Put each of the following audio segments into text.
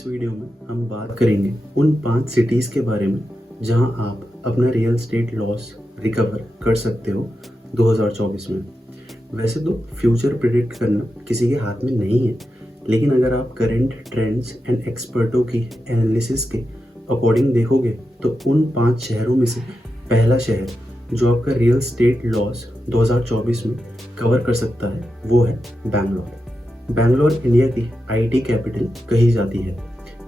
इस वीडियो में हम बात करेंगे उन 5 सिटीज़ के बारे में जहां आप अपना रियल एस्टेट लॉस रिकवर कर सकते हो 2024 में। वैसे तो फ्यूचर प्रिडिक्ट करना किसी के हाथ में नहीं है, लेकिन अगर आप करंट ट्रेंड्स एंड एक्सपर्टों की एनालिसिस के अकॉर्डिंग देखोगे तो उन 5 शहरों में से पहला शहर जो आपका रियल एस्टेट लॉस 2024 में कवर कर सकता है वो है बैंगलोर। बैंगलोर इंडिया की आईटी कैपिटल कही जाती है।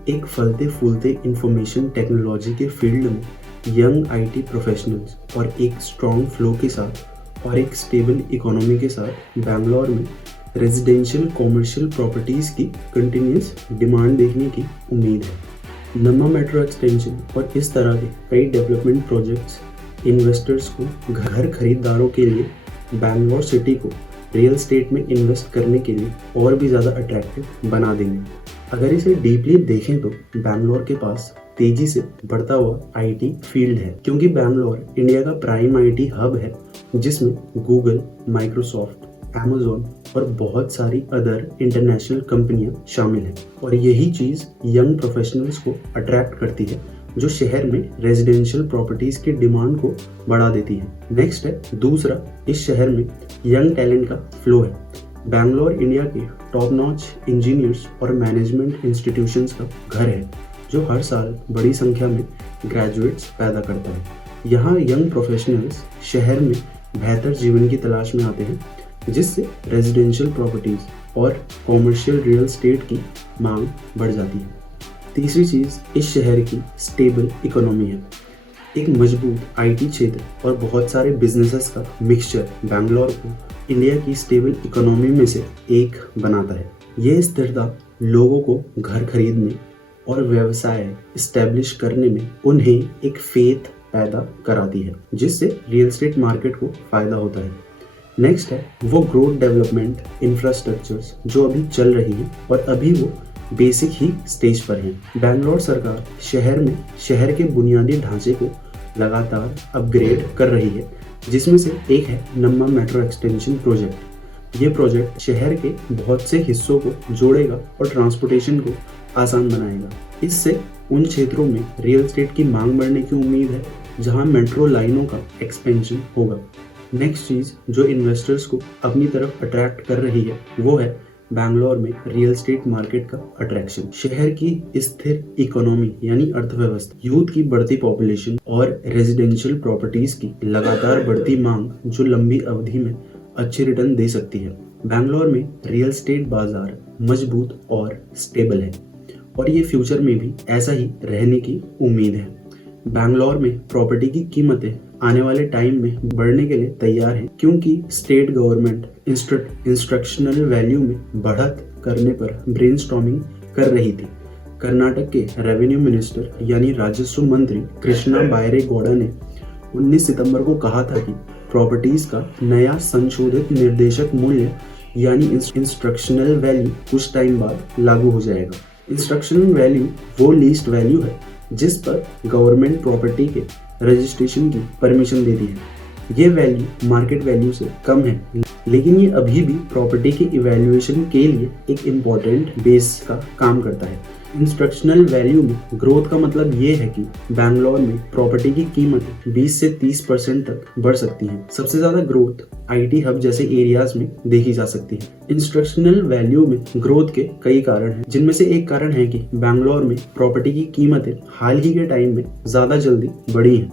एक फलते फूलते इंफॉर्मेशन टेक्नोलॉजी के फील्ड में यंग आईटी प्रोफेशनल्स और एक स्ट्रॉन्ग फ्लो के साथ और एक स्टेबल इकोनॉमी के साथ बैंगलोर में रेजिडेंशियल कॉमर्शियल प्रॉपर्टीज़ की कंटिन्यूस डिमांड देखने की उम्मीद है। नम्मा मेट्रो एक्सटेंशन और इस तरह के कई डेवलपमेंट प्रोजेक्ट्स इन्वेस्टर्स को घर खरीदारों के लिए बैंगलोर सिटी को रियल एस्टेट में इन्वेस्ट करने के लिए और भी ज़्यादा अट्रैक्टिव बना देंगे। अगर इसे डीपली देखें तो बैंगलोर के पास तेजी से बढ़ता हुआ आईटी फील्ड है, क्योंकि बैंगलोर इंडिया का प्राइम आईटी हब है जिसमें गूगल, माइक्रोसॉफ्ट, अमेज़न और बहुत सारी अदर इंटरनेशनल कंपनियां शामिल हैं। और यही चीज़ यंग प्रोफेशनल्स को अट्रैक्ट करती है जो शहर में रेजिडेंशियल प्रॉपर्टीज की डिमांड को बढ़ा देती है। नेक्स्ट है दूसरा, इस शहर में यंग टैलेंट का फ्लो है। बैंगलोर इंडिया के टॉप नॉच इंजीनियर्स और मैनेजमेंट इंस्टीट्यूशंस का घर है जो हर साल बड़ी संख्या में ग्रेजुएट्स पैदा करता है। यहाँ यंग प्रोफेशनल्स शहर में बेहतर जीवन की तलाश में आते हैं, जिससे रेजिडेंशियल प्रॉपर्टीज और कॉमर्शियल रियल एस्टेट की मांग बढ़ जाती है। तीसरी चीज़, इस शहर की स्टेबल इकोनॉमी है। एक मजबूत आईटी क्षेत्र और बहुत सारे बिजनेसेस का मिक्सचर बैंगलोर को इंडिया की स्टेबल इकोनॉमी में से एक बनाता है। ये स्थिरता लोगों को घर खरीदने और व्यवसाय इस्टेब्लिश करने में उन्हें एक फेथ पैदा कराती है, जिससे रियल एस्टेट मार्केट को फायदा होता है। नेक्स्ट है वो ग्रोथ डेवलपमेंट इंफ्रास्ट्रक्चर्स जो अभी चल रही है और अभी वो बेसिक ही स्टेज पर हैं। बैंगलोर सरकार शहर में शहर के बुनियादी ढांचे को लगातार अपग्रेड कर रही है, जिसमें से एक है नम्मा मेट्रो एक्सटेंशन प्रोजेक्ट। ये प्रोजेक्ट शहर के बहुत से हिस्सों को जोड़ेगा और ट्रांसपोर्टेशन को आसान बनाएगा। इससे उन क्षेत्रों में रियल एस्टेट की मांग बढ़ने की उम्मीद है जहां मेट्रो लाइनों का एक्सपेंशन होगा। नेक्स्ट चीज़ जो इन्वेस्टर्स को अपनी तरफ अट्रैक्ट कर रही है वो है बैंगलोर में रियल एस्टेट मार्केट का अट्रैक्शन। शहर की स्थिर इकोनॉमी यानी अर्थव्यवस्था, यूथ की बढ़ती पॉपुलेशन और रेजिडेंशियल प्रॉपर्टीज की लगातार बढ़ती मांग जो लंबी अवधि में अच्छे रिटर्न दे सकती है। बैंगलोर में रियल एस्टेट बाजार मजबूत और स्टेबल है और ये फ्यूचर में भी ऐसा ही रहने की उम्मीद है। बैंगलोर में प्रॉपर्टी की कीमतें आने वाले टाइम में बढ़ने के लिए तैयार हैं, क्योंकि स्टेट गवर्नमेंट इंस्ट्रक्शनल वैल्यू में बढ़त करने पर ब्रेनस्टॉर्मिंग कर रही थी। कर्नाटक के रेवेन्यू मिनिस्टर यानी राजस्व मंत्री कृष्णा बायरेगौड़ा ने 19 सितंबर को कहा था कि प्रॉपर्टीज का नया संशोधित निर्देशक मूल्य यानी इंस्ट्रक्शनल वैल्यू कुछ टाइम बाद लागू हो जाएगा। इंस्ट्रक्शनल वैल्यू वो लीस्ट वैल्यू है जिस पर गवर्नमेंट प्रॉपर्टी के रजिस्ट्रेशन की परमिशन देती है। ये वैल्यू मार्केट वैल्यू से कम है, लेकिन ये अभी भी प्रॉपर्टी की इवैल्यूएशन के लिए एक इम्पॉर्टेंट बेस का काम करता है। इंस्ट्रक्शनल वैल्यू में ग्रोथ का मतलब ये है कि बैंगलोर में प्रॉपर्टी की कीमत 20 से 30% तक बढ़ सकती है। सबसे ज्यादा ग्रोथ आईटी हब जैसे एरियाज में देखी जा सकती है। इंस्ट्रक्शनल वैल्यू में ग्रोथ के कई कारण हैं, जिनमें से एक कारण है कि बैंगलोर में प्रॉपर्टी की कीमतें हाल ही के टाइम में ज्यादा जल्दी बढ़ी हैं।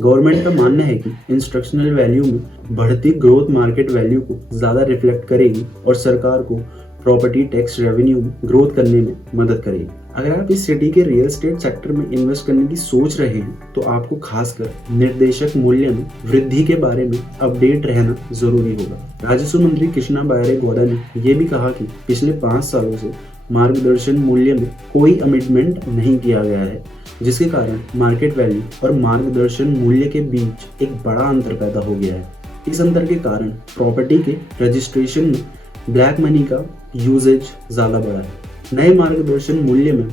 गवर्नमेंट का मानना है कि इंस्ट्रक्शनल वैल्यू में बढ़ती ग्रोथ मार्केट वैल्यू को ज्यादा रिफ्लेक्ट करेगी और सरकार को प्रॉपर्टी टैक्स रेवेन्यू में ग्रोथ करने में मदद करेगी। अगर आप इस सिटी के रियल एस्टेट सेक्टर में इन्वेस्ट करने की सोच रहे हैं तो आपको खासकर निर्देशक मूल्य में वृद्धि के बारे में अपडेट रहना जरूरी होगा। राजस्व मंत्री कृष्णा बायरेगौड़ा ने यह भी कहा कि पिछले 5 सालों से मार्गदर्शन मूल्य में कोई अमेंडमेंट नहीं किया गया है, जिसके कारण मार्केट वैल्यू और मार्गदर्शन मूल्य के बीच एक बड़ा अंतर पैदा हो गया है। इस अंतर के कारण प्रॉपर्टी के रजिस्ट्रेशन में ब्लैक मनी का यूजेज ज़्यादा बढ़ा है। नए मार्गदर्शन मूल्य में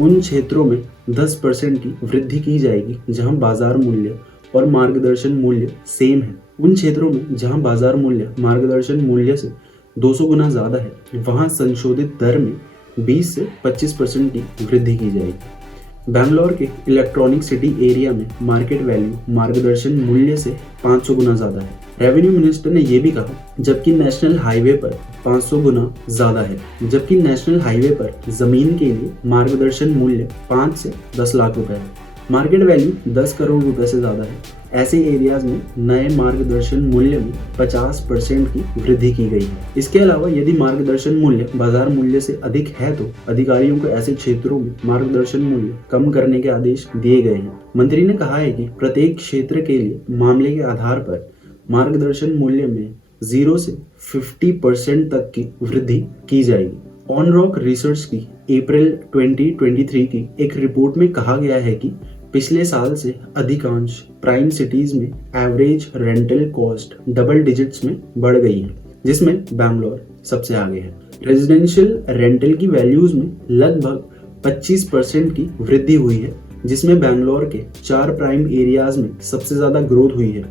उन क्षेत्रों में 10% की वृद्धि की जाएगी जहां बाजार मूल्य और मार्गदर्शन मूल्य सेम है। उन क्षेत्रों में जहां बाजार मूल्य मार्गदर्शन मूल्य से 200 गुना ज़्यादा है, वहां संशोधित दर में 20 से 25% की वृद्धि की जाएगी। बैंगलोर के इलेक्ट्रॉनिक सिटी एरिया में मार्केट वैल्यू मार्गदर्शन मूल्य से 500 गुना ज़्यादा है। रेवेन्यू मिनिस्टर ने यह भी कहा, जबकि नेशनल हाईवे पर 500 गुना ज़्यादा है, जबकि नेशनल हाईवे पर ज़मीन के लिए मार्गदर्शन मूल्य 5 से 10 लाख रुपए है। मार्केट वैल्यू 10 करोड़ रुपए से ज़्यादा है। ऐसे एरियाज में नए मार्गदर्शन मूल्य में 50% की वृद्धि की गई है। इसके अलावा यदि मार्गदर्शन मूल्य बाजार मूल्य से अधिक है तो अधिकारियों को ऐसे क्षेत्रों में मार्गदर्शन मूल्य कम करने के आदेश दिए गए हैं। मंत्री ने कहा है कि प्रत्येक क्षेत्र के लिए मामले के आधार पर मार्गदर्शन मूल्य में 0 से 50% तक की वृद्धि की जाएगी। ऑन रॉक रिसर्च की अप्रैल 2023 की एक रिपोर्ट में कहा गया है कि पिछले साल से अधिकांश प्राइम सिटीज में average rental cost double digits में बढ़ गई है, जिसमें बैंगलोर सबसे आगे है। रेजिडेंशियल रेंटल की वैल्यूज में लगभग 25% की वृद्धि हुई है, जिसमें बैंगलोर के 4 प्राइम एरियाज में सबसे ज्यादा ग्रोथ हुई है।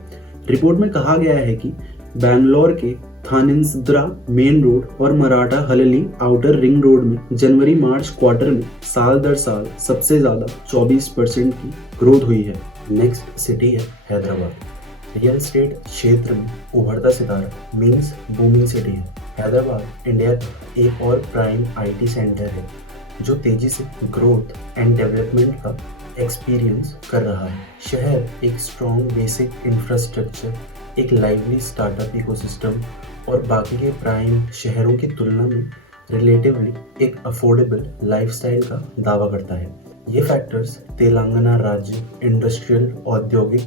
रिपोर्ट में कहा गया है कि बैंगलोर के थानेंद्रा मेन रोड और मराठा हलली आउटर रिंग रोड में जनवरी मार्च क्वार्टर में साल दर साल सबसे ज्यादा 24% की ग्रोथ हुई है। नेक्स्ट सिटी है हैदराबाद। रियल एस्टेट क्षेत्र में उभरता सितारा मीन्स बूमिंग सिटी है। हैदराबाद इंडिया का एक और प्राइम आईटी सेंटर है जो तेजी से ग्रोथ एंड डेवलपमेंट का एक्सपीरियंस कर रहा है। शहर एक स्ट्रॉन्ग बेसिक इंफ्रास्ट्रक्चर, एक लाइवली स्टार्टअप इकोसिस्टम और बाकी के प्राइम शहरों की तुलना में रिलेटिवली एक अफोर्डेबल लाइफस्टाइल का दावा करता है। ये फैक्टर्स तेलंगाना राज्य इंडस्ट्रियल औद्योगिक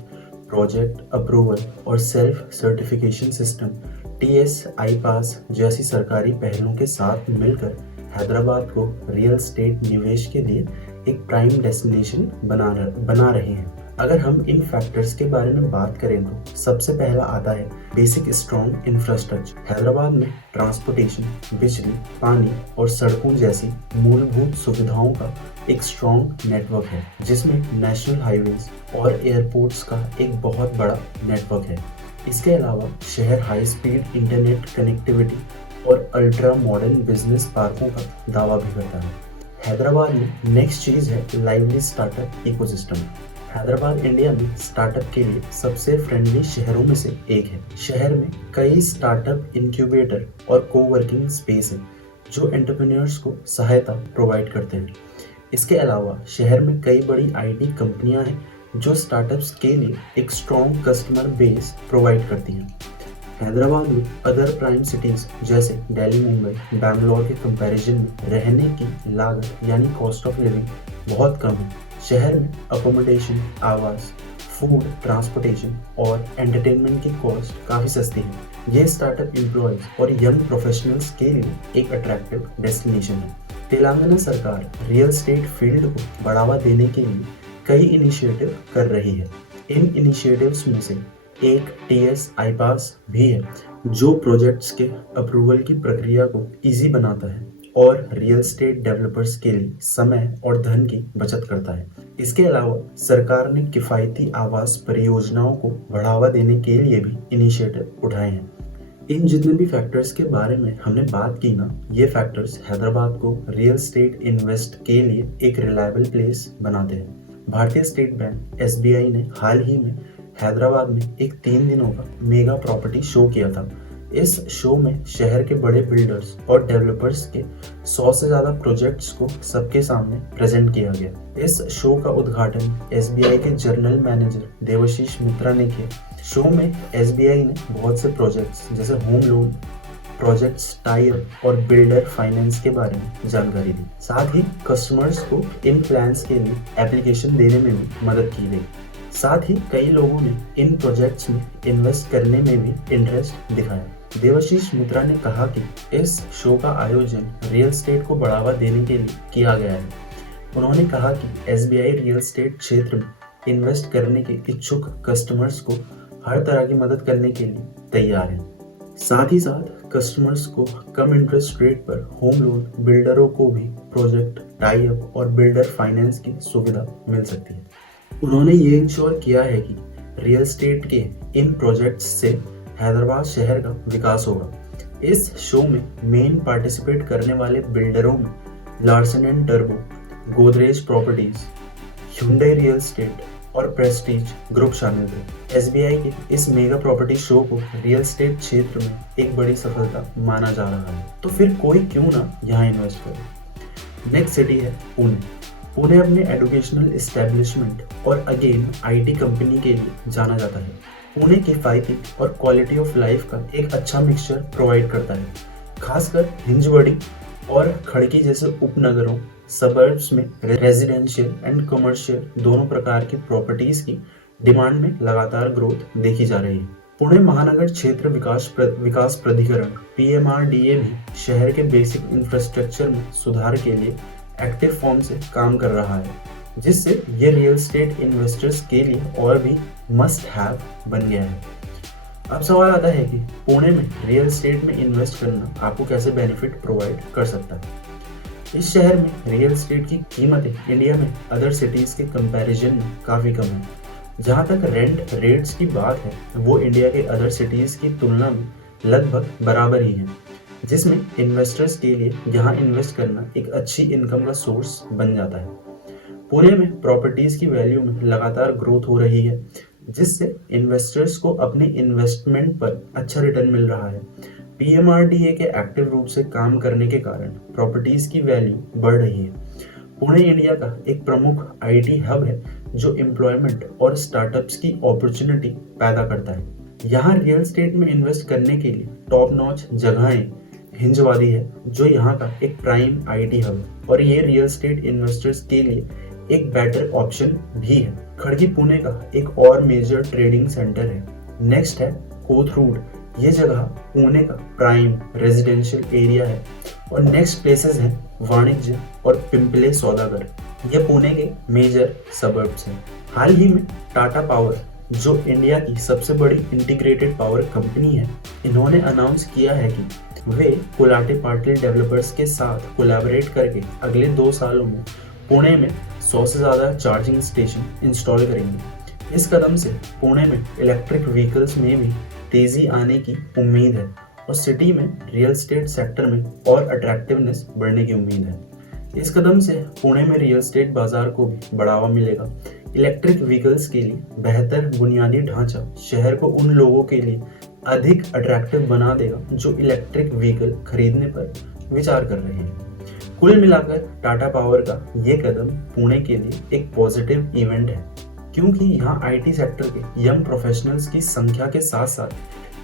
प्रोजेक्ट अप्रूवल और सेल्फ सर्टिफिकेशन सिस्टम TSI पास जैसी सरकारी पहलों के साथ मिलकर हैदराबाद को रियल एस्टेट निवेश के लिए एक प्राइम डेस्टिनेशन बना रहे हैं। अगर हम इन फैक्टर्स के बारे में बात करें तो सबसे पहला आता है बेसिक स्ट्रॉन्ग इंफ्रास्ट्रक्चर। हैदराबाद में ट्रांसपोर्टेशन, बिजली, पानी और सड़कों जैसी मूलभूत सुविधाओं का एक स्ट्रॉन्ग नेटवर्क है, जिसमें नेशनल हाईवेज और एयरपोर्ट्स का एक बहुत बड़ा नेटवर्क है। इसके अलावा शहर हाई स्पीड इंटरनेट कनेक्टिविटी और अल्ट्रा मॉडर्न बिजनेस पार्कों का दावा भी करता है। हैदराबाद में नेक्स्ट चीज है lively startup ecosystem. Hyderabad India में स्टार्टअप के लिए सबसे फ्रेंडली शहरों में से एक है। शहर में कई स्टार्टअप इंक्यूबेटर और कोवर्किंग स्पेस हैं जो एंटरप्रेन्योर्स को सहायता प्रोवाइड करते हैं। इसके अलावा शहर में कई बड़ी आईटी कंपनियां हैं जो स्टार्टअप्स के लिए एक स्ट्रॉन्ग कस्टमर बेस प्रोवाइड करती हैं। हैदराबाद में अदर प्राइम सिटीज जैसे दिल्ली, मुंबई, बैंगलोर के कंपैरिजन में रहने की लागत यानी कॉस्ट ऑफ लिविंग बहुत कम है। शहर में अकोमोडेशन, आवास, फूड, ट्रांसपोर्टेशन और एंटरटेनमेंट की कॉस्ट काफ़ी सस्ती है। ये स्टार्टअप एम्प्लॉयज और यंग प्रोफेशनल्स के लिए एक अट्रैक्टिव डेस्टिनेशन है। तेलंगाना सरकार रियल एस्टेट फील्ड को बढ़ावा देने के लिए कई इनिशिएटिव कर रही है। इन इनिशिएटिव्स में से एक TSI पास भी है जो प्रोजेक्ट्स के अप्रूवल की प्रक्रिया को इजी बनाता है और रियल एस्टेट डेवलपर्स के लिए समय और धन की बचत करता है। इसके अलावा सरकार ने किफ़ायती आवास परियोजनाओं को बढ़ावा देने के लिए भी इनिशिएटिव उठाए हैं। इन जितने भी फैक्टर्स के बारे में हमने बात की ना, ये फैक्टर्स हैदराबाद को रियल एस्टेट इन्वेस्ट के लिए एक रिलायबल प्लेस बनाते हैं। भारतीय स्टेट बैंक SBI ने हाल ही में हैदराबाद में एक 3 दिनों का मेगा प्रॉपर्टी शो किया था। इस शो में शहर के बड़े बिल्डर्स और डेवलपर्स के 100 से ज़्यादा प्रोजेक्ट्स को सबके सामने प्रेजेंट किया गया। इस शो का उद्घाटन SBI के जनरल मैनेजर देवाशीष मित्रा ने किया। शो में SBI ने बहुत से प्रोजेक्ट्स जैसे होम लोन प्रोजेक्ट्स, टाइप और बिल्डर फाइनेंस के बारे में जानकारी दी। साथ ही कस्टमर्स को इन प्लान्स के लिए एप्लीकेशन देने में भी मदद की गई। साथ ही कई लोगों ने इन प्रोजेक्ट्स में इन्वेस्ट करने में भी इंटरेस्ट दिखाया। देवाशीष मित्रा ने कहा कि इस शो का आयोजन रियल एस्टेट को बढ़ावा देने के लिए किया गया है। उन्होंने कहा कि SBI रियल एस्टेट क्षेत्र में इन्वेस्ट करने के इच्छुक कस्टमर्स को हर तरह की मदद करने के लिए तैयार है। साथ ही साथ कस्टमर्स को कम इंटरेस्ट रेट पर होम लोन, बिल्डरों को भी प्रोजेक्ट, टाइप और बिल्डर फाइनेंस की सुविधा मिल सकती है। उन्होंने ये इंश्योर किया है कि रियल एस्टेट के इन प्रोजेक्ट्स से हैदराबाद शहर का विकास होगा। इस शो में मेन पार्टिसिपेट करने वाले बिल्डरों में Larsen and turbo, Godrej properties, Hyundai real estate और प्रेस्टीज ग्रुप शामिल थे। एसबीआई के इस मेगा प्रॉपर्टी शो को रियल एस्टेट क्षेत्र में एक बड़ी सफलता माना जा रहा है, तो फिर कोई क्यों ना यहाँ इन्वेस्ट करे। नेक्स्ट सिटी है पुणे। पुणे अपने एजुकेशनल एस्टेब्लिशमेंट और अगेन आईटी कंपनी के लिए जाना जाता है। पुणे किफायती और क्वालिटी ऑफ लाइफ का एक अच्छा मिक्सचर प्रोवाइड करता है, खासकर हिंजवड़ी और खड़की जैसे उपनगरों सबर्ब्स में रेजिडेंशियल एंड कमर्शियल दोनों प्रकार की प्रॉपर्टीज की डिमांड में लगातार ग्रोथ देखी जा रही है। पुणे महानगर क्षेत्र विकास प्राधिकरण PMRDA भी शहर के बेसिक इंफ्रास्ट्रक्चर में सुधार के लिए एक्टिव फॉर्म से काम कर रहा है, जिससे ये रियल एस्टेट इन्वेस्टर्स के लिए और भी मस्ट हैव बन गया है। अब सवाल आता है कि पुणे में रियल एस्टेट में इन्वेस्ट करना आपको कैसे बेनिफिट प्रोवाइड कर सकता है। इस शहर में रियल एस्टेट की कीमतें इंडिया में अदर सिटीज के कंपैरिजन में काफ़ी कम है। जहां तक रेंट रेट्स की बात है, वो इंडिया के अदर सिटीज की तुलना में लगभग बराबर ही है, जिसमें इन्वेस्टर्स के लिए यहाँ इन्वेस्ट करना एक अच्छी इनकम का सोर्स बन जाता है। पुणे में प्रॉपर्टीज की वैल्यू में लगातार ग्रोथ हो रही है, जिससे इन्वेस्टर्स को अपने इन्वेस्टमेंट पर अच्छा रिटर्न मिल रहा है। PMRDA के एक्टिव रूप से काम करने के कारण प्रॉपर्टीज की वैल्यू बढ़ रही है। पुणे इंडिया का एक प्रमुख IT हब है, जो एम्प्लॉयमेंट और स्टार्टअप्स की अपॉर्चुनिटी पैदा करता है। यहाँ रियल एस्टेट में इन्वेस्ट करने के लिए टॉप नॉच जगहें हिंजवादी है, जो यहाँ का एक प्राइम IT हब है, और ये रियल एस्टेट इन्वेस्टर्स के लिए एक बेटर ऑप्शन भी है। खड़की पुणे का एक और मेजर ट्रेडिंग सेंटर है। नेक्स्ट है कोथरूड। ये जगह पुणे का प्राइम रेजिडेंशियल एरिया है। और नेक्स्ट प्लेसेस हैं वाणिज्य और पिंपले सौदागर। ये पुणे के मेजर सबर्ब्स हैं। हाल ही में टाटा पावर, जो इंडिया की सबसे बड़ी इंटीग्रेटेड पावर कंपनी है, इन्होंने अनाउंस किया है कि वे कोलाटे पाटिल डेवलपर्स के साथ कोलैबोरेट करके अगले 2 सालों में पुणे में 100 से ज़्यादा चार्जिंग स्टेशन इंस्टॉल करेंगे। इस कदम से पुणे में इलेक्ट्रिक व्हीकल्स में भी तेजी आने की उम्मीद है और सिटी में रियल एस्टेट सेक्टर में और अट्रैक्टिवनेस बढ़ने की उम्मीद है। इस कदम से पुणे में रियल एस्टेट बाजार को भी बढ़ावा मिलेगा। इलेक्ट्रिक व्हीकल्स के लिए बेहतर बुनियादी ढांचा शहर को उन लोगों के लिए अधिक अट्रैक्टिव बना देगा जो इलेक्ट्रिक व्हीकल खरीदने पर विचार कर रहे हैं। कुल मिलाकर टाटा पावर का ये कदम पुणे के लिए एक पॉजिटिव इवेंट है, क्योंकि यहाँ IT सेक्टर के यंग प्रोफेशनल्स की संख्या के साथ साथ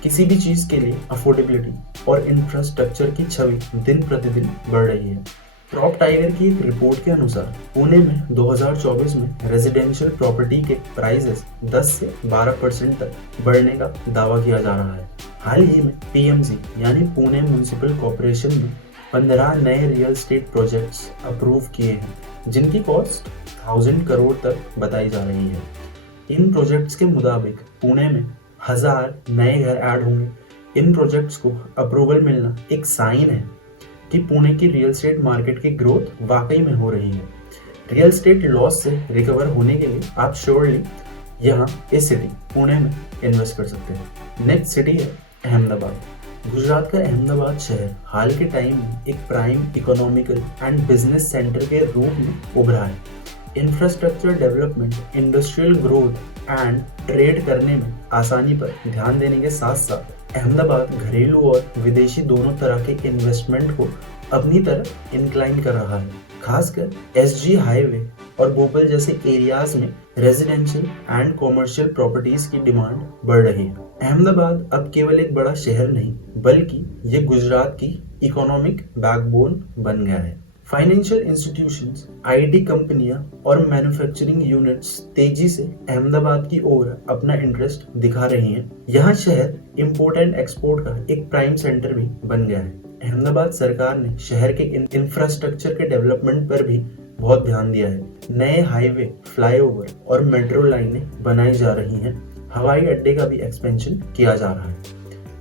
किसी भी चीज़ के लिए अफोर्डेबिलिटी और इंफ्रास्ट्रक्चर की छवि दिन प्रतिदिन बढ़ रही है। प्रॉप टाइगर की एक रिपोर्ट के अनुसार पुणे में 2024 में रेजिडेंशियल प्रॉपर्टी के प्राइसेस 10 से 12% तक बढ़ने का दावा किया जा रहा है। हाल ही में PMC यानी पुणे म्युनिसिपल कॉर्पोरेशन ने 15 नए रियल एस्टेट प्रोजेक्ट्स अप्रूव किए हैं, जिनकी कॉस्ट 1000 करोड़ तक बताई जा रही है। इन प्रोजेक्ट्स के मुताबिक पुणे में 1000 नए घर ऐड होंगे। इन प्रोजेक्ट्स को अप्रूवल मिलना एक साइन है कि पुणे की रियल एस्टेट मार्केट की ग्रोथ वाकई में हो रही है। रियल एस्टेट लॉस से रिकवर होने के लिए आप श्योरली यहाँ इस सिटी पुणे में इन्वेस्ट कर सकते हैं। नेक्स्ट सिटी है अहमदाबाद। गुजरात का अहमदाबाद शहर हाल के टाइम में एक prime economical and business centre के रूप में उभरा है। Infrastructure development, industrial growth and trade करने में आसानी पर ध्यान देने के साथ साथ अहमदाबाद घरेलू और विदेशी दोनों तरह के इन्वेस्टमेंट को अपनी तरफ इंक्लाइन कर रहा है। खासकर SG हाईवे और भोपाल जैसे एरियाज में रेजिडेंशियल एंड कॉमर्शियल प्रॉपर्टीज की डिमांड बढ़ रही है। अहमदाबाद अब केवल एक बड़ा शहर नहीं, बल्कि ये गुजरात की इकोनॉमिक बैकबोन बन गया है। फाइनेंशियल इंस्टीट्यूशंस, IT कंपनियां और मैन्युफैक्चरिंग यूनिट्स तेजी से अहमदाबाद की ओर अपना इंटरेस्ट दिखा रही हैं। यहाँ शहर इंपोर्ट एंड एक्सपोर्ट का एक प्राइम सेंटर भी बन गया है। अहमदाबाद सरकार ने शहर के इंफ्रास्ट्रक्चर के डेवलपमेंट पर भी बहुत ध्यान दिया है। नए हाईवे, फ्लाईओवर और मेट्रो लाइनें बनाई जा रही हैं। हवाई अड्डे का भी एक्सपेंशन किया जा रहा है।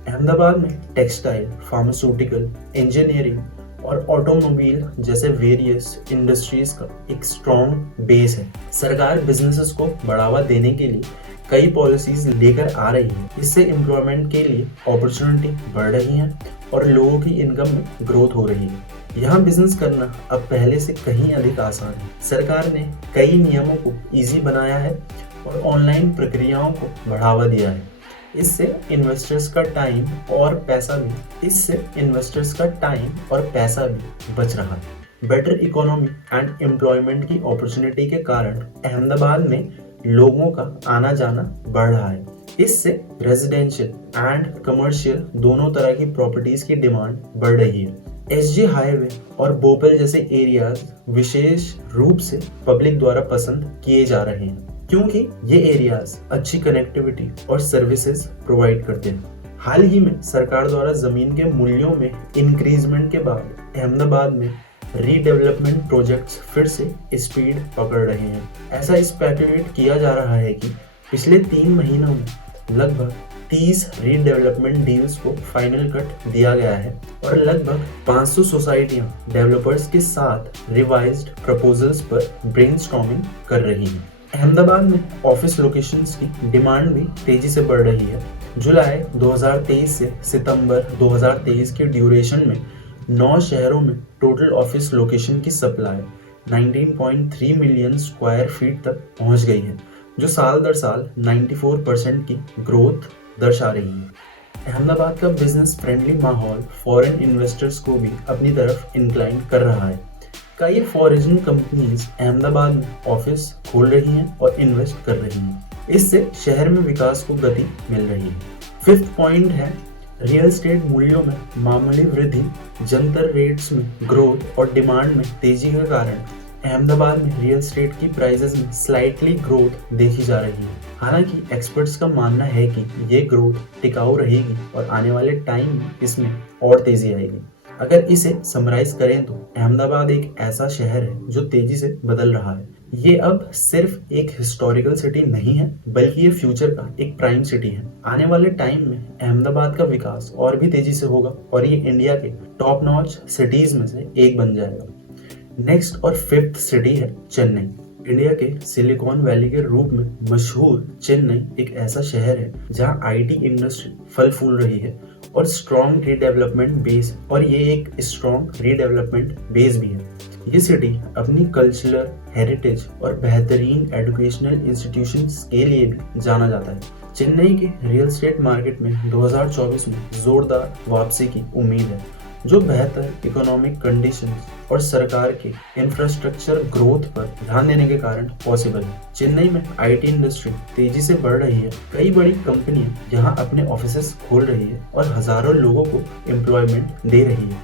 अहमदाबाद में टेक्सटाइल, फार्मास्यूटिकल, इंजीनियरिंग और ऑटोमोबाइल जैसे वेरियस इंडस्ट्रीज का एक स्ट्रॉन्ग बेस है। सरकार बिजनेसेस को बढ़ावा देने के लिए कई पॉलिसीज लेकर आ रही है। इससे एम्प्लॉयमेंट के लिए अपॉर्चुनिटी बढ़ रही है और लोगों की इनकम में ग्रोथ हो रही है। यहाँ बिजनेस करना अब पहले से कहीं अधिक आसान है। सरकार ने कई नियमों को इजी बनाया है और ऑनलाइन प्रक्रियाओं को बढ़ावा दिया है। इससे इन्वेस्टर्स का टाइम और पैसा भी बच रहा है। बेटर इकोनॉमी एंड एम्प्लॉयमेंट की अपॉर्चुनिटी के कारण अहमदाबाद में लोगों का आना जाना बढ़ रहा है। इससे रेजिडेंशियल एंड कमर्शियल दोनों तरह की प्रॉपर्टीज की डिमांड बढ़ रही है। एसजी हाईवे और बोपल जैसे एरियाज विशेष रूप से पब्लिक द्वारा पसंद किए जा रहे हैं क्योंकि ये एरियाज अच्छी कनेक्टिविटी और सर्विसेज प्रोवाइड करते हैं। हाल ही में सरकार द्वारा जमीन के मूल्यों में इंक्रीजमेंट के बाद अहमदाबाद में रीडेवलपमेंट प्रोजेक्ट्स फिर से स्पीड पकड़ रहे हैं। ऐसा स्पेकुलेट किया जा रहा है कि पिछले 3 महीनों में लगभग 30 रीडेवलपमेंट डील्स को फाइनल कट दिया गया है और लगभग 500 सोसाइटियां डेवलपर्स के साथ रिवाइज्ड प्रपोजल्स पर ब्रेनस्टॉर्मिंग कर रही हैं। अहमदाबाद में ऑफिस लोकेशंस की डिमांड भी तेजी से बढ़ रही है। जुलाई 2023 से सितंबर 2023 के ड्यूरेशन में 9 शहरों में टोटल ऑफिस लोकेशन की सप्लाई 19.3 मिलियन स्क्वायर फीट तक पहुंच गई है, जो साल दर साल 94% की ग्रोथ दर्शा रही है। अहमदाबाद का बिजनेस फ्रेंडली माहौल फॉरेन इन्वेस्टर्स को भी अपनी तरफ इंक्लाइन कर रहा है। कई फॉरेन कंपनीज अहमदाबाद में ऑफिस खोल रही हैं और इन्वेस्ट कर रही हैं। इससे शहर में विकास को गति मिल रही है। 5th पॉइंट है रियल एस्टेट मूल्यों में मामूली वृद्धि। जनतर रेट्स में ग्रोथ और डिमांड में तेजी के कारण अहमदाबाद में रियल एस्टेट की प्राइसेस में स्लाइटली ग्रोथ देखी जा रही है। हालांकि एक्सपर्ट्स का मानना है कि ये ग्रोथ टिकाऊ रहेगी और आने वाले टाइम में इसमें और तेजी आएगी। अगर इसे समराइज करें तो अहमदाबाद एक ऐसा शहर है जो तेजी से बदल रहा है। ये अब सिर्फ एक हिस्टोरिकल सिटी नहीं है, बल्कि ये फ्यूचर का एक प्राइम सिटी है। आने वाले टाइम में अहमदाबाद का विकास और भी तेजी से होगा और ये इंडिया के टॉप नॉच सिटीज में से एक बन जाएगा। नेक्स्ट और 5th सिटी है चेन्नई। इंडिया के सिलिकॉन वैली के रूप में मशहूर चेन्नई एक ऐसा शहर है जहां आईटी इंडस्ट्री फल फूल रही है और स्ट्रॉन्ग रीडेवलपमेंट बेस भी है। ये सिटी अपनी कल्चरल हेरिटेज और बेहतरीन एजुकेशनल इंस्टीट्यूशंस के लिए भी जाना जाता है। चेन्नई के रियल एस्टेट मार्केट में 2024 में जोरदार वापसी की उम्मीद है, जो बेहतर इकोनॉमिक कंडीशंस और सरकार के इंफ्रास्ट्रक्चर ग्रोथ पर ध्यान देने के कारण पॉसिबल है। चेन्नई में आईटी इंडस्ट्री तेजी से बढ़ रही है। कई बड़ी कंपनियां यहां अपने ऑफिसेस खोल रही है और हजारों लोगों को एम्प्लॉयमेंट दे रही है।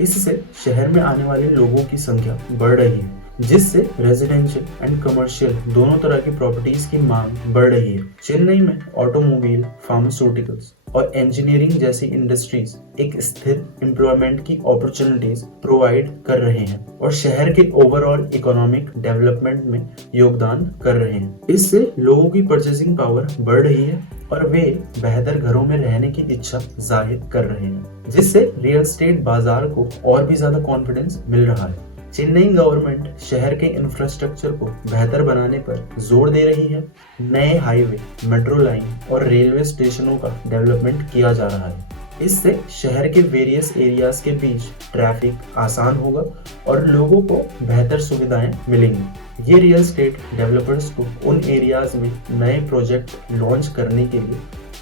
इससे शहर में आने वाले लोगों की संख्या बढ़ रही है, जिससे रेजिडेंशियल एंड कमर्शियल दोनों तरह की प्रॉपर्टीज की मांग बढ़ रही है। चेन्नई में ऑटोमोबाइल, फार्मास्यूटिकल्स और इंजीनियरिंग जैसी इंडस्ट्रीज एक स्थिर एम्प्लॉयमेंट की अपॉर्चुनिटीज प्रोवाइड कर रहे हैं और शहर के ओवरऑल इकोनॉमिक डेवलपमेंट में योगदान कर रहे हैं। इससे लोगों की परचेसिंग पावर बढ़ रही है और वे बेहतर घरों में रहने की इच्छा जाहिर कर रहे हैं, जिससे रियल एस्टेट बाजार को और भी ज्यादा कॉन्फिडेंस मिल रहा है। चेन्नई गवर्नमेंट शहर के इंफ्रास्ट्रक्चर को बेहतर बनाने पर जोर दे रही है। नए हाईवे, मेट्रो लाइन और रेलवे स्टेशनों का डेवलपमेंट किया जा रहा है। इससे शहर के वेरियस एरियाज के बीच ट्रैफिक आसान होगा और लोगों को बेहतर सुविधाएं मिलेंगी। ये रियल एस्टेट डेवलपर्स को उन एरियाज में नए प्रोजेक्ट लॉन्च करने के लिए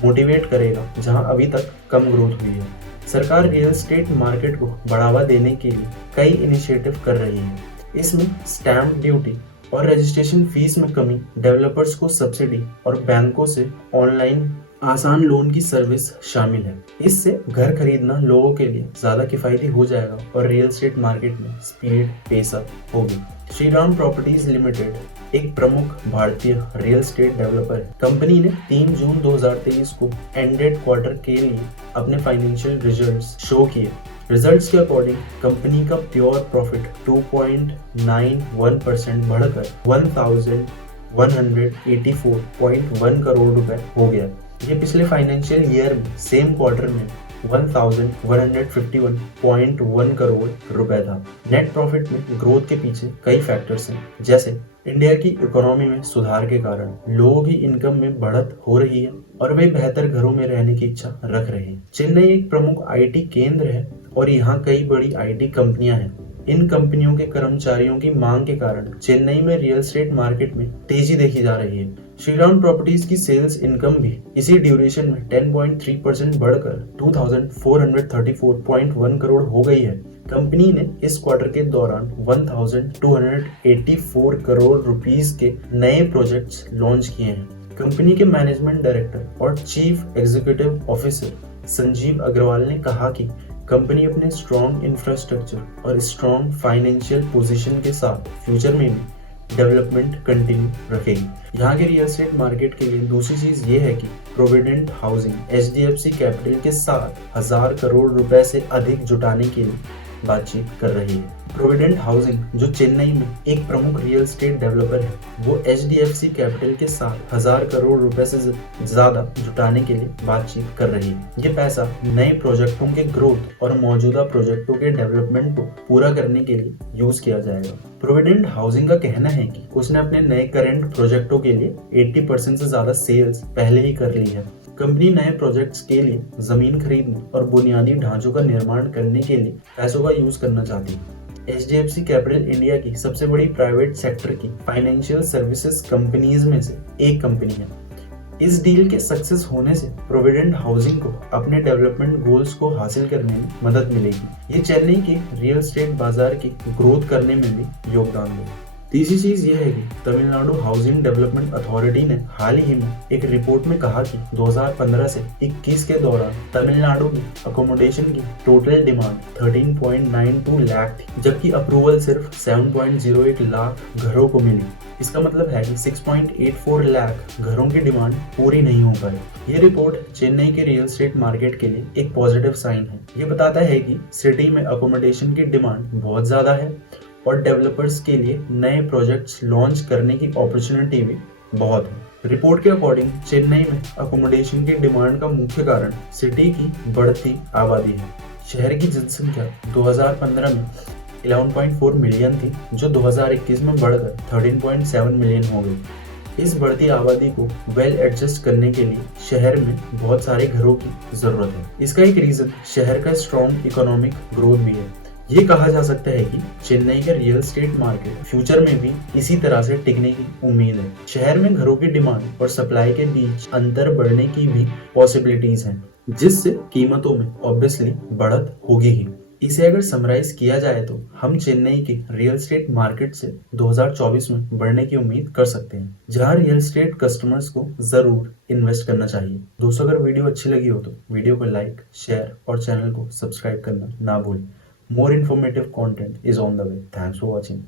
मोटिवेट करेगा जहां अभी तक कम ग्रोथ हुई है। सरकार रियल एस्टेट मार्केट को बढ़ावा देने के लिए कई इनिशिएटिव कर रही है। इसमें स्टैम्प ड्यूटी और रजिस्ट्रेशन फीस में कमी, डेवलपर्स को सब्सिडी और बैंकों से ऑनलाइन आसान लोन की सर्विस शामिल है। इससे घर खरीदना लोगों के लिए ज्यादा किफायती हो जाएगा और रियल एस्टेट मार्केट में स्पीड पेस अप होगी। श्रीराम प्रॉपर्टीज लिमिटेड एक प्रमुख भारतीय रियल एस्टेट डेवलपर है। कंपनी ने 3 जून 2023 को एंडेड क्वार्टर के लिए अपने फाइनेंशियल रिजल्ट्स शो किए। रिजल्ट्स के अकॉर्डिंग कंपनी का प्योर प्रॉफिट 2.91% बढ़कर 1184.1 करोड़ रुपए हो गया। ये पिछले फाइनेंशियल ईयर में सेम क्वार्टर में 1151.1 करोड़ रुपए था। नेट प्रॉफिट में ग्रोथ के पीछे कई फैक्टर्स हैं, जैसे इंडिया की इकोनॉमी में सुधार के कारण लोगों की इनकम में बढ़त हो रही है और वे बेहतर घरों में रहने की इच्छा रख रहे हैं। चेन्नई एक प्रमुख आईटी केंद्र है और यहाँ कई बड़ी आईटी कंपनियां हैं। इन कंपनियों के कर्मचारियों की मांग के कारण चेन्नई में रियल एस्टेट मार्केट में तेजी देखी जा रही है। श्रीराम प्रॉपर्टीज की सेल्स इनकम भी इसी ड्यूरेशन में 10.3% बढ़कर 2434.1 करोड़ हो गई है। कंपनी ने इस क्वार्टर के दौरान 1284 करोड़ रुपीस के नए प्रोजेक्ट्स लॉन्च किए हैं। कंपनी के मैनेजमेंट डायरेक्टर और chief executive officer Sanjeev Agarwal ने कहा कि कंपनी अपने स्ट्रॉन्ग इंफ्रास्ट्रक्चर और स्ट्रॉन्ग फाइनेंशियल पोजीशन के साथ फ्यूचर में भी डेवलपमेंट कंटिन्यू रखेगी। यहाँ के रियल एस्टेट मार्केट के लिए दूसरी चीज ये है कि प्रोविडेंट हाउसिंग HDFC कैपिटल के साथ 1000 करोड़ रुपए से अधिक जुटाने के लिए बातचीत कर रही है। प्रोविडेंट हाउसिंग जो चेन्नई में एक प्रमुख रियल एस्टेट डेवलपर है, वो HDFC कैपिटल के साथ 1000 करोड़ रुपए से ज्यादा जुटाने के लिए बातचीत कर रही है। ये पैसा नए प्रोजेक्टों के ग्रोथ और मौजूदा प्रोजेक्टों के डेवलपमेंट को पूरा करने के लिए यूज किया जाएगा। प्रोविडेंट हाउसिंग का कहना है कि उसने अपने नए करंट प्रोजेक्टों के लिए 80% से ज्यादा सेल्स पहले ही कर ली है। कंपनी नए प्रोजेक्ट्स के लिए जमीन खरीदने और बुनियादी ढांचों का निर्माण करने के लिए पैसों का यूज करना चाहती है। HDFC कैपिटल इंडिया की सबसे बड़ी प्राइवेट सेक्टर की फाइनेंशियल सर्विसेज कंपनीज में से एक कंपनी है। इस डील के सक्सेस होने से प्रोविडेंट हाउसिंग को अपने डेवलपमेंट गोल्स को हासिल करने में मदद मिलेगी। ये चेन्नई के रियल एस्टेट बाजार की ग्रोथ करने में भी योगदान देगा। तीसरी चीज यह है कि तमिलनाडु हाउसिंग डेवलपमेंट अथॉरिटी ने हाल ही में एक रिपोर्ट में कहा कि 2015 से 21 के दौरान तमिलनाडु में अकोमोडेशन की टोटल डिमांड 13.92 लाख थी, जबकि अप्रूवल सिर्फ 7.08 लाख घरों को मिली। इसका मतलब है कि 6.84 लाख घरों की डिमांड पूरी नहीं हो पाई। ये रिपोर्ट चेन्नई के रियल एस्टेट मार्केट के लिए एक पॉजिटिव साइन है। ये बताता है कि सिटी में अकोमोडेशन की डिमांड बहुत ज्यादा है और डेवलपर्स के लिए नए प्रोजेक्ट्स लॉन्च करने की अपॉर्चुनिटी भी बहुत है। रिपोर्ट के अकॉर्डिंग चेन्नई में अकोमोडेशन की डिमांड का मुख्य कारण सिटी की बढ़ती आबादी है। शहर की जनसंख्या 2015 में 11.4 मिलियन थी, जो 2021 में बढ़कर 13.7 मिलियन हो गई। इस बढ़ती आबादी को वेल एडजस्ट करने के लिए शहर में बहुत सारे घरों की जरूरत है। इसका एक रीजन शहर का स्ट्रॉन्ग इकोनॉमिक ग्रोथ भी है। ये कहा जा सकता है कि चेन्नई का रियल एस्टेट मार्केट फ्यूचर में भी इसी तरह से टिकने की उम्मीद है। शहर में घरों की डिमांड और सप्लाई के बीच अंतर बढ़ने की भी पॉसिबिलिटीज हैं, जिससे कीमतों में ऑब्वियसली बढ़त होगी ही। इसे अगर समराइज किया जाए तो हम चेन्नई के रियल एस्टेट मार्केट से 2024 में बढ़ने की उम्मीद कर सकते हैं, जहां रियल एस्टेट कस्टमर्स को जरूर इन्वेस्ट करना चाहिए। दोस्तों, अगर वीडियो अच्छी लगी हो तो वीडियो को लाइक, शेयर और चैनल को सब्सक्राइब करना ना भूलें। More informative content is on the way. Thanks for watching.